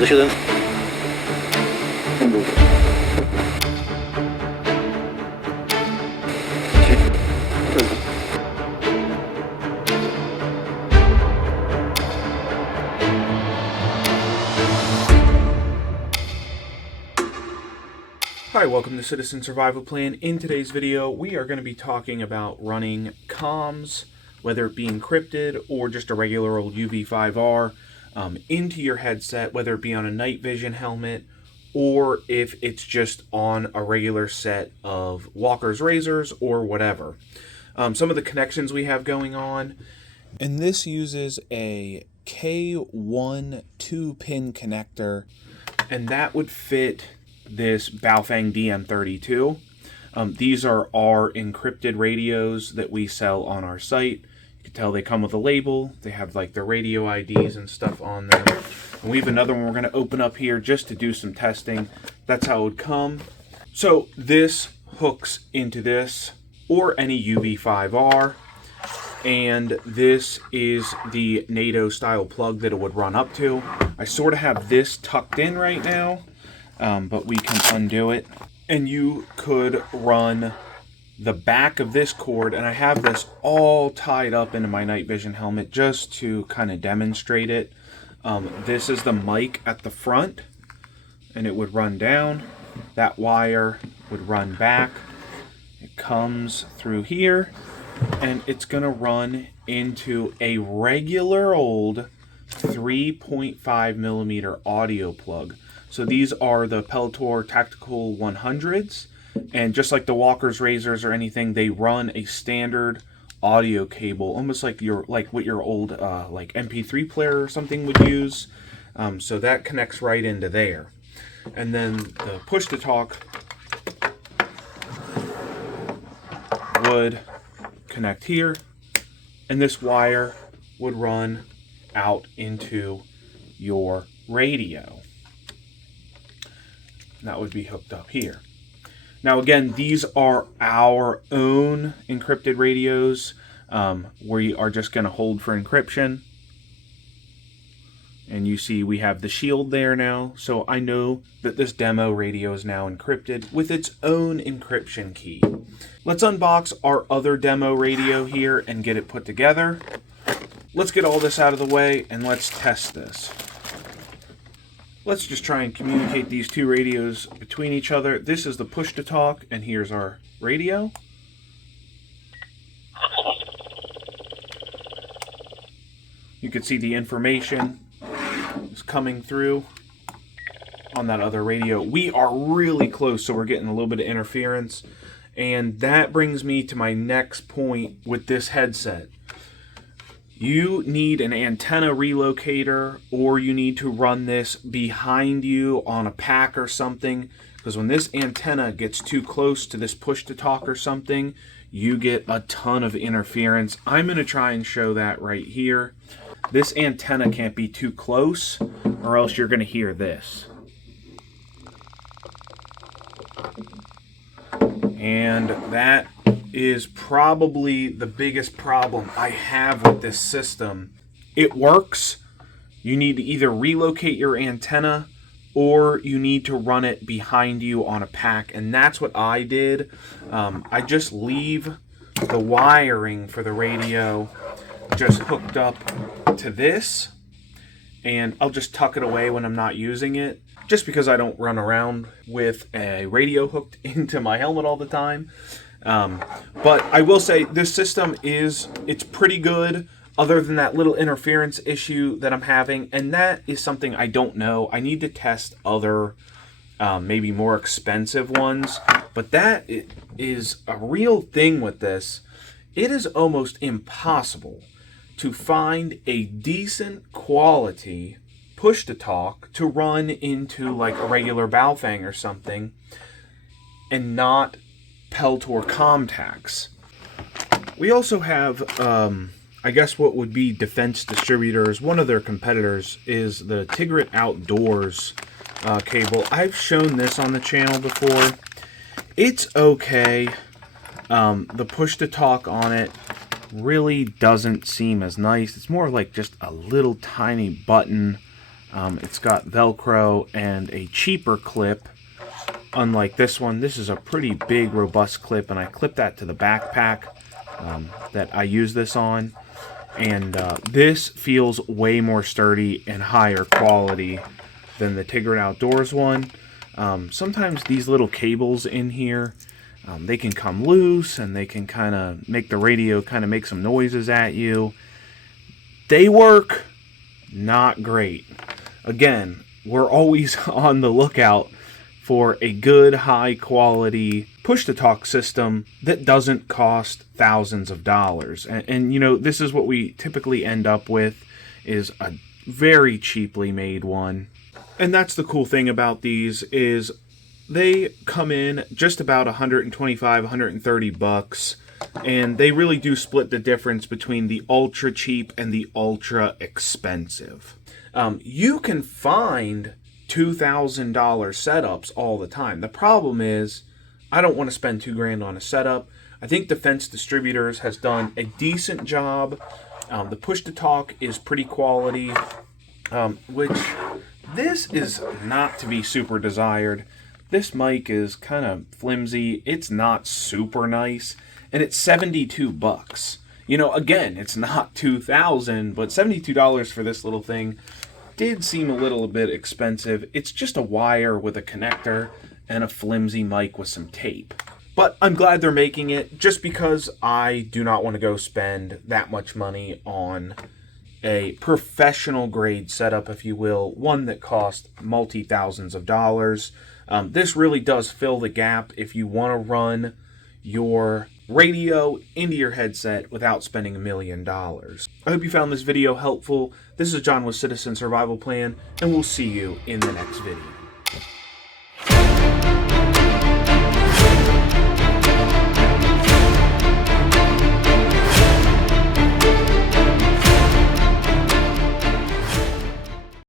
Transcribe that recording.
Засчитан. Hi, welcome to Citizen Survival Plan. In today's video, we are going to be talking about running comms, whether it be encrypted or just a regular old UV-5R, into your headset, whether it be on a night vision helmet or if it's just on a regular set of walkers, razors, or whatever. Some of the connections we have going on. And this uses a K1 2-pin connector, and that would fit this Baofeng DM32. These are our encrypted radios that we sell on our site. You can tell they come with a label. They have like the radio IDs and stuff on them. And we have another one we're going to open up here just to do some testing. That's how it would come. So this hooks into this or any UV-5R. And this is the NATO style plug that it would run up to. I sort of have this tucked in right now. But we can undo it, and you could run the back of this cord, and I have this all tied up into my night vision helmet just to kind of demonstrate it. This is the mic at the front, and it would run down. That wire would run back. It comes through here, and it's going to run into a regular old 3.5 millimeter audio plug. So these are the Peltor Tactical 100s, and just like the walkers, razors, or anything, they run a standard audio cable, almost like what your old like MP3 player or something would use. So that connects right into there, and then the push to talk would connect here, and this wire would run out into your radio. That would be hooked up here. Now again, these are our own encrypted radios. We are just going to hold for encryption. And you see we have the shield there now. So I know that this demo radio is now encrypted with its own encryption key. Let's unbox our other demo radio here and get it put together. Let's get all this out of the way and let's test this. Let's just try and communicate these two radios between each other. This is the push to talk, and here's our radio. You can see the information is coming through on that other radio. We are really close, so we're getting a little bit of interference. And that brings me to my next point with this headset. You need an antenna relocator, or you need to run this behind you on a pack or something, because when this antenna gets too close to this push to talk or something, you get a ton of interference. I'm going to try and show that right here. This antenna can't be too close, or else you're going to hear this. And that is probably the biggest problem I have with this system. It works. You need to either relocate your antenna or you need to run it behind you on a pack, and that's what I did. I just leave the wiring for the radio just hooked up to this, and I'll just tuck it away when I'm not using it, just because I don't run around with a radio hooked into my helmet all the time. But I will say this system it's pretty good, other than that little interference issue that I'm having, and that is something I don't know. I need to test other maybe more expensive ones, but that is a real thing with this. It is almost impossible to find a decent quality push to talk to run into like a regular Baofeng or something and not Peltor contacts. We also have, I guess what would be defense distributors. One of their competitors is the Tigrett Outdoors cable. I've shown this on the channel before. It's okay. The push to talk on it really doesn't seem as nice. It's more like just a little tiny button It's got Velcro and a cheaper clip. Unlike this one, this is a pretty big, robust clip, and I clip that to the backpack that I use this on. And this feels way more sturdy and higher quality than the Tigrett Outdoors one. Sometimes these little cables in here, they can come loose and they can kind of make the radio kind of make some noises at you. They work, not great. Again, we're always on the lookout for a good, high-quality push-to-talk system that doesn't cost thousands of dollars. And, you know, this is what we typically end up with, is a very cheaply made one. And that's the cool thing about these, is they come in just about 125, 130 bucks, and they really do split the difference between the ultra cheap and the ultra expensive. You can find $2,000 setups all the time. The problem is, I don't want to spend $2,000 on a setup. I think Defense Distributors has done a decent job. The push-to-talk is pretty quality, which this is not to be super desired. This mic is kind of flimsy. It's not super nice, and it's 72 bucks. You know, again, it's not $2,000, but $72 for this little thing did seem a little bit expensive. It's just a wire with a connector and a flimsy mic with some tape. But I'm glad they're making it, just because I do not want to go spend that much money on a professional grade setup, if you will, one that costs multi-thousands of dollars. This really does fill the gap if you want to run your radio into your headset without spending $1 million. I hope you found this video helpful. This is John with Citizen Survival Plan, and we'll see you in the next video.